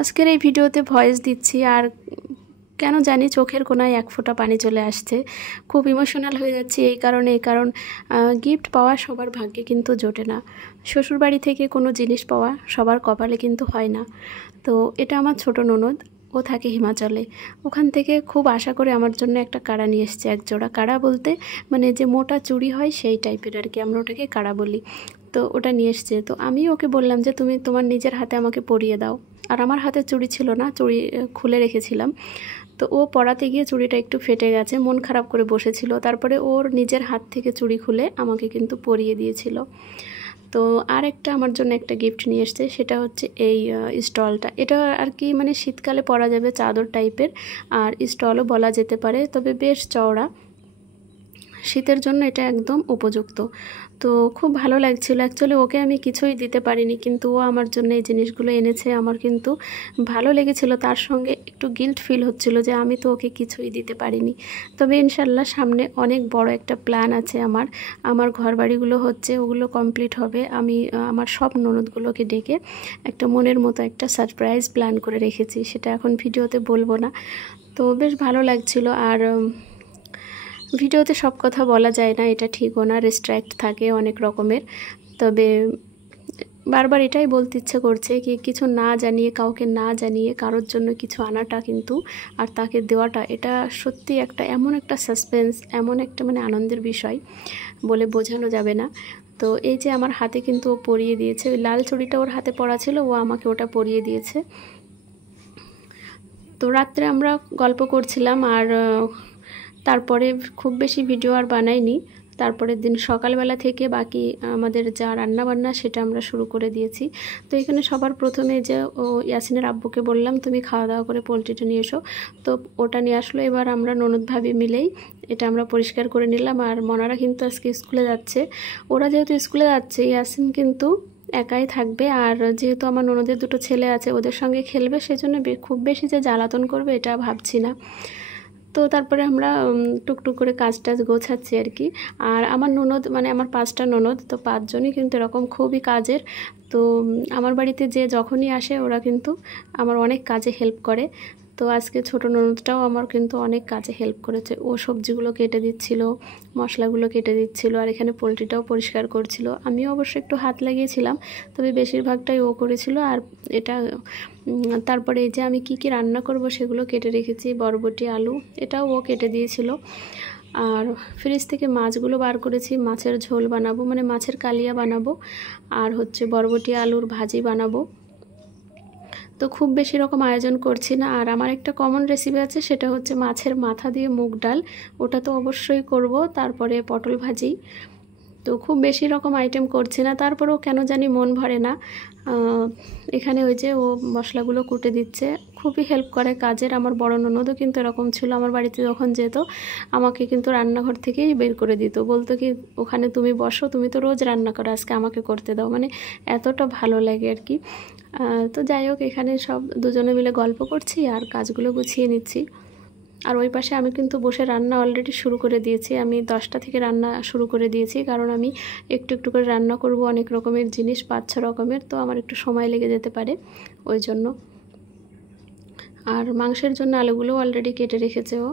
আজকের এই ভিডিওতে ভয়েস দিচ্ছি আর কেন জানি চোখের কোনায় এক ফোঁটা পানি চলে আসছে। খুব ইমোশনাল হয়ে যাচ্ছি এই কারণ গিফট পাওয়া সবার ভাগ্যে কিন্তু জোটে না। শ্বশুরবাড়ি থেকে কোনো জিনিস পাওয়া সবার কপালে কিন্তু হয় না। তো এটা আমার ছোট ননদ, ও থাকে হিমাচলে। ওখান থেকে খুব আশা করে আমার জন্য একটা কাড়া নিয়ে এসছে, এক জোড়া কাড়া বলতে মানে যে মোটা চুড়ি হয় সেই টাইপের আর কি, আমরা ওটাকে কাড়া বলি। তো ওটা নিয়ে এসছে, তো আমি ওকে বললাম যে তুমি তোমার নিজের হাতে আমাকে পরিয়ে দাও। আর আমার হাতে চুড়ি ছিল না, চুড়ি খুলে রেখেছিলাম। তো ও পরাতে গিয়ে চুড়িটা একটু ফেটে গেছে, মন খারাপ করে বসেছিল। তারপরে ওর নিজের হাত থেকে চুড়ি খুলে আমাকে কিন্তু পরিয়ে দিয়েছিল। তো আর একটা আমার জন্য একটা গিফট নিয়ে এসছে, সেটা হচ্ছে এই স্টলটা। এটা আর কি মানে শীতকালে পরা যাবে, চাদর টাইপের, আর স্টলও বলা যেতে পারে, তবে বেশ চওড়া, শীতের জন্য এটা একদম উপযুক্ত। তো খুব ভালো লাগছিল। অ্যাকচুয়ালি ওকে আমি কিছুই দিতে পারিনি, কিন্তু ও আমার জন্য এই জিনিসগুলো এনেছে। আমার কিন্তু ভালো লেগেছিল, তার সঙ্গে একটু গিল্ট ফিল হচ্ছিল যে আমি তো ওকে কিছুই দিতে পারিনি। তবে ইনশাল্লাহ সামনে অনেক বড় একটা প্ল্যান আছে আমার ঘরবাড়িগুলো হচ্ছে, ওগুলো কমপ্লিট হবে। আমি আমার সব ননদগুলোকে ডেকে একটা মনের মতো একটা সারপ্রাইজ প্ল্যান করে রেখেছি, সেটা এখন ভিডিওতে বলবো না। তো বেশ ভালো লাগছিল। আর ভিডিওতে সব কথা বলা যায় না, এটা ঠিকও না, রেস্ট্রিক্ট থাকে অনেক রকমের। তবে বারবার এটাই বলতে ইচ্ছে করছে কি কিছু না জানিয়ে, কাউকে না জানিয়ে কারোর জন্য কিছু আনাটা কিন্তু আর তাকে দেওয়াটা, এটা সত্যি একটা এমন একটা সাসপেন্স, এমন একটা মানে আনন্দের বিষয় বলে বোঝানো যাবে না। তো এই যে আমার হাতে কিন্তু ও পরিয়ে দিয়েছে, ওই লাল চুড়িটা ওর হাতে পরা ছিল, ও আমাকে ওটা পরিয়ে দিয়েছে। তো রাত্রে আমরা গল্প করছিলাম, আর তারপরে খুব বেশি ভিডিও আর বানাইনি। তারপরের দিন সকালবেলা থেকে বাকি আমাদের যা রান্নাবান্না সেটা আমরা শুরু করে দিয়েছি। তো এখানে সবার প্রথমে যে ইয়াসিনের আব্বুকে বললাম তুমি খাওয়া দাওয়া করে পোলট্রিটা নিয়ে এসো, তো ওটা নিয়ে আসলো। এবার আমরা ননদ ভাবি মিলেই এটা আমরা পরিষ্কার করে নিলাম। আর মনারা কিন্তু আজকে স্কুলে যাচ্ছে। ওরা যেহেতু স্কুলে যাচ্ছে, ইয়াসিন কিন্তু একাই থাকবে। আর যেহেতু আমার ননদের দুটো ছেলে আছে, ওদের সঙ্গে খেলবে, সেজন্য খুব বেশি যে জ্বালাতন করবে এটা ভাবছি না। তো তারপরে আমরা টুকটুক করে কাজ টাজ গোছাচ্ছি আর কি। আর আমার ননদ মানে আমার 5টা ননদ, তো 5জনই কিন্তু এরকম খুবই কাজের। তো আমার বাড়িতে যে যখনই আসে ওরা কিন্তু আমার অনেক কাজে হেল্প করে। তো আজকে ছোট ননদটাও আমার কিন্তু অনেক কাজে হেল্প করেছে। ও সবজিগুলো কেটে দিচ্ছিল, মশলাগুলো কেটে দিচ্ছিল, আর এখানে পোলট্রিটাও পরিষ্কার করছিল। আমিও অবশ্য একটু হাত লাগিয়েছিলাম, তবে বেশিরভাগটাই ও করেছিল। আর এটা তারপরে এই যে আমি কি কি রান্না করব সেগুলো কেটে রেখেছি, বরবটি, আলু, এটাও ও কেটে দিয়েছিল। আর ফ্রিজ থেকে মাছগুলো বার করেছি, মাছের ঝোল বানাবো, মানে মাছের কালিয়া বানাবো, আর হচ্ছে বরবটি আলুর ভাজি বানাবো। তো খুব বেশি রকম আয়োজন করছি না। আর আমার একটা কমন রেসিপি আছে, সেটা হচ্ছে মাছের মাথা দিয়ে মুগ ডাল, ওটা তো অবশ্যই করব। তারপরে পটল ভাজি। তো খুব বেশি রকম আইটেম করছি না, তারপরেও কেন জানি মন ভরে না। এখানে ওই যে ও মশলাগুলো কুটে দিচ্ছে, খুবই হেল্প করে কাজের। আমার বড় ননদও কিন্তু এরকম ছিল, আমার বাড়িতে যখন যেত আমাকে কিন্তু রান্নাঘর থেকেই বের করে দিত, বলতো কি ওখানে তুমি বসো, তুমি তো রোজ রান্না করো, আজকে আমাকে করতে দাও, মানে এতটা ভালো লাগে আর কি। তো যাই হোক, এখানে সব দুজনে মিলে গল্প করছি আর কাজগুলো গুছিয়ে নিচ্ছি। আর ওই পাশে আমি কিন্তু বসে রান্না অলরেডি শুরু করে দিয়েছি। আমি 10টা থেকে রান্না শুরু করে দিয়েছি, কারণ আমি একটু একটু করে রান্না করব, অনেক রকমের জিনিস, 5-6 রকমের, তো আমার একটু সময় লেগে যেতে পারে ওই জন্য। আর মাংসের জন্য আলুগুলো অলরেডি কেটে রেখেছে ও।